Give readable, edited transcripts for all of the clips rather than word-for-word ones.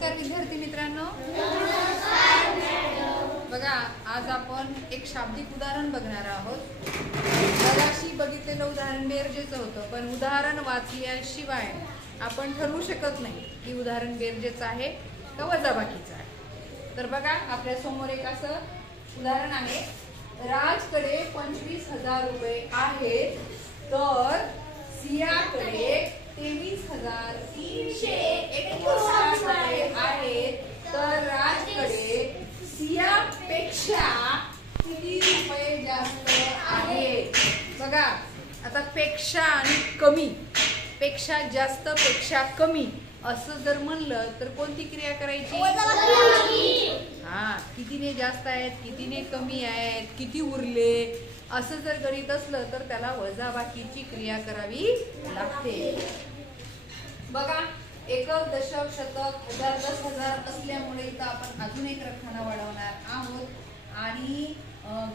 नमस्कार विद्यार्थी मित्रांनो. बघा, आज आपण एक शाब्दिक उदाहरण बघणार आहोत. मगाशी बघितलेलं उदाहरण बेरजेचं होतं, पण उदाहरण वाचल्याशिवाय आपण ठरवू शकत नाही की उदाहरण बेरजेचं आहे का वजाबाकीचं आहे. तर बघा, आपल्या समोर एक असं उदाहरण आहे. राजकडे 25,000 रुपये आहेत, तर सियाकडे 23,359 रुपये आहेत, तर राजकडे सियापेक्षा किती रुपये जास्त आहेत. बघा, आता पेक्षा आणि कमी, पेक्षा जास्त पेक्षा कमी असं जर म्हणलं तर कोणती क्रिया करायची? कितीने जास्त आहेत, कितीने कमी आहेत, किती उरले, असं जर गणित असलं तर त्याला वजाबाकीची क्रिया करावी लागते. बघा, एकक, दशक, शतक, हजार, 10,000 असल्यामुळे इथं आपण अजून एक रखाना वाढवणार आहोत. आणि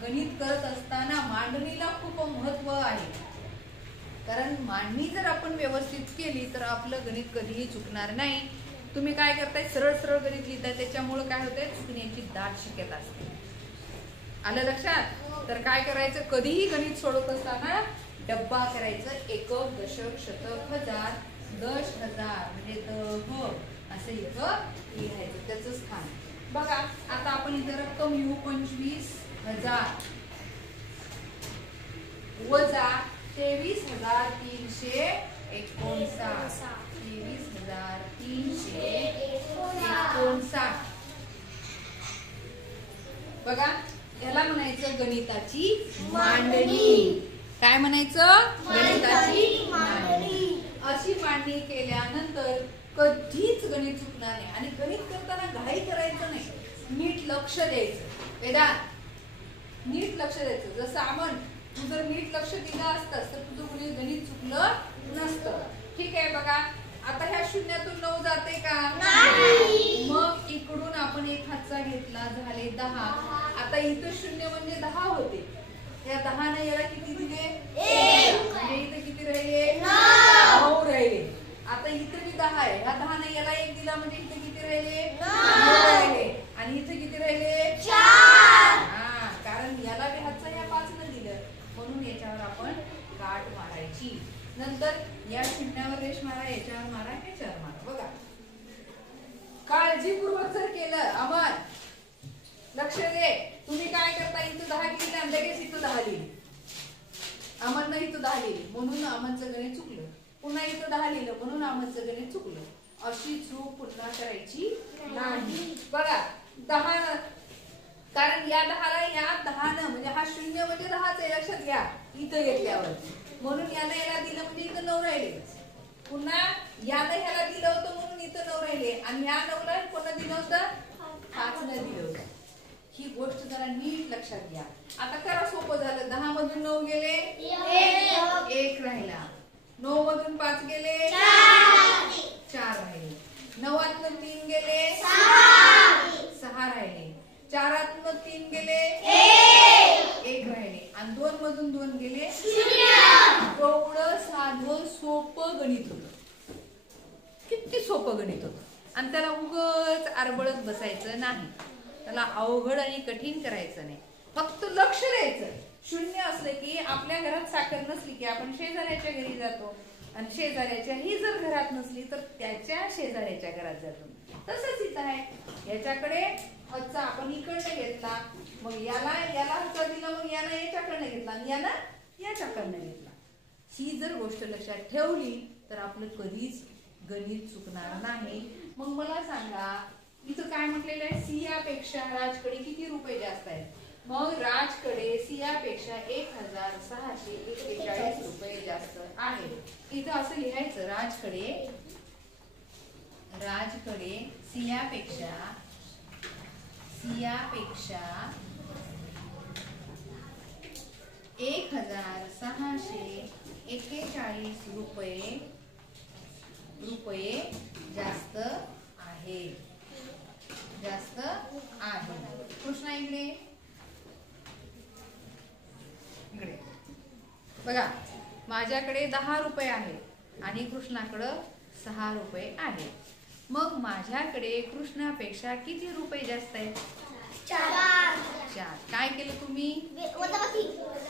गणित करत असताना मांडणीला खूप महत्व आहे, कारण मांडणी जर आपण व्यवस्थित केली तर आपलं गणित कधीही चुकणार नाही. तुम्ही काय करताय, सरळ सरळ गणित लिहिताय, त्याच्यामुळे काय होतंय, चुकण्याची दाट शक्यता असते. आलं लक्षात? तर काय करायचं, कधीही गणित सोडवत असताना डब्बा करायचं. एकक, दशक, शतक, हजार, 10,000 म्हणजे दह असं इथं लिहायचं, त्याचं स्थान. बघा, आता आपण इथं रक्कम लिहू 25,000 वजा 23,359. 23,359. बघा, याला म्हणायचं गणिताची मांडणी. काय म्हणायचं? गणिताची मांडणी. अशी मांडणी केल्यानंतर कधीच गणित चुकणार नाही. आणि गणित करताना घाई करायचं नाही, नीट लक्ष द्यायचं. वेदांत, नीट लक्ष द्यायचं. जसं आपण, तू जर नीट लक्ष दिलं असतंस तर तुझं कुणी गणित चुकलं नसतं. ठीक आहे. बघा, आता ह्या शून्यातून 9 जाते का? नाही. मग इकडून आपण एक हातचा घेतला, झाले 10. आता इथं शून्य म्हणजे 10 होते, या 10 ने याला किती दिले? 1. म्हणजे इथं किती राहिले? 9 राहिले. आता इथं बी 10 आहे, ह्या 10 ने याला 1 दिला म्हणजे इथे किती राहिले? 9 राहिले. आणि इथे किती राहिले? 4. कारण याला बी हातचा ह्या 5 ने दिलं, म्हणून याच्यावर आपण गाठ मारायची. नंतर या शून्यावर रेष मारा, याच्यावर मारा, याच्यावर मारा. बघा, काळजीपूर्वक जर केलं, अमर लक्ष दे. तुम्ही काय करता, इथं 10 लिहिली आणि लगेच इथं 10 लिहिली. अमरनं इथं 10 लिहिली म्हणून अमरचं गणित चुकलं. पुन्हा इथं 10 लिहिलं म्हणून अमरचं गणित चुकलं. अशी चूक पुन्हा करायची नाही. बघा, 10, कारण या 10ला या 10नं म्हणजे हा शून्य म्हणजे 10च आहे, लक्षात घ्या. इथं घेतल्यावर म्हणून याला याला दिलं म्हणजे इथं 9 राहिले. पुन्हा यानं ह्याला दिलं होतं म्हणून इथं 9 राहिले. आणि या 9ला कोणा दिलं होतं? 5 ने दिलं होतं. ही गोष्ट जरा नीट लक्षात घ्या. आता करा, सोपं झालं. 10 मधून 9 गेले, 1 राहिला. 9 मधून 5 गेले, 4 राहिले. 9तनं 3 गेले, 6 राहिले. 4तनं 3 गेले, 1 राहिले. आणि 2 मधून 2 गेले, 0. एवढं साधं सोपं गणित होतं. किती सोपं गणित होतं. आणि त्याला उगाच आरबळत बसायचं नाही, त्याला अवघड आणि कठीण करायचं नाही, फक्त लक्ष द्यायचं. शून्य असलं की, आपल्या घरात साखर नसली की आपण शेजाऱ्याच्या घरी जातो, आणि शेजाऱ्याच्या ही जर घरात नसली तर त्याच्या शेजाऱ्याच्या घरात जातो. तसंच इथं आहे. याच्याकडे हातचा आपण इकडनं घेतला, मग याला हातचा दिला, मग याला याच्याकडनं घेतला, आणि याला याच्याकडनं घेतला. ही जर गोष्ट लक्षात ठेवली तर आपलं कधीच गणित चुकणार नाही. मग मला सांगा, इथं काय म्हटलेलं आहे, सियापेक्षा राजकडे किती रुपये जास्त आहेत. मग राजकडे सियापेक्षा 1,641 रुपये जास्त आहेत. इथं असं लिहायचं, राजकडे सियापेक्षा 1,641 रुपये जास्त आहे. कृष्णा इकडे बघा, माझ्याकडे 10 रुपये आहेत आणि कृष्णाकडे 6 रुपये आहेत. मग माझ्याकडे कृष्णापेक्षा किती रुपये जास्त आहेत? 4. काय केलं तुम्ही?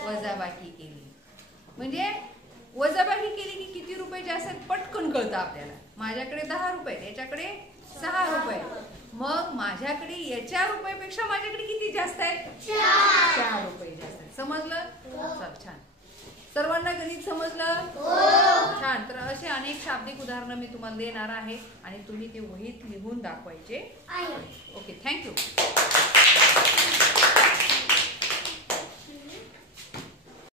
वजाबाकी केली. म्हणजे वजाबाकी केली की किती रुपये जास्त आहेत पटकन कळतं आपल्याला. माझ्याकडे 10 रुपये, याच्याकडे 6 रुपये. मग माझ्याकडे याच्या रुपयापेक्षा माझ्याकडे किती जास्त आहेत? 4 रुपये जास्त आहेत. समजलं? चल, छान. सर्वांना गणित समजलं? छान. तर असे अनेक शाब्दिक उदाहरणं मी तुम्हाला देणार आहे आणि तुम्ही ते वहीत लिहून दाखवायचे. Okay, thank you.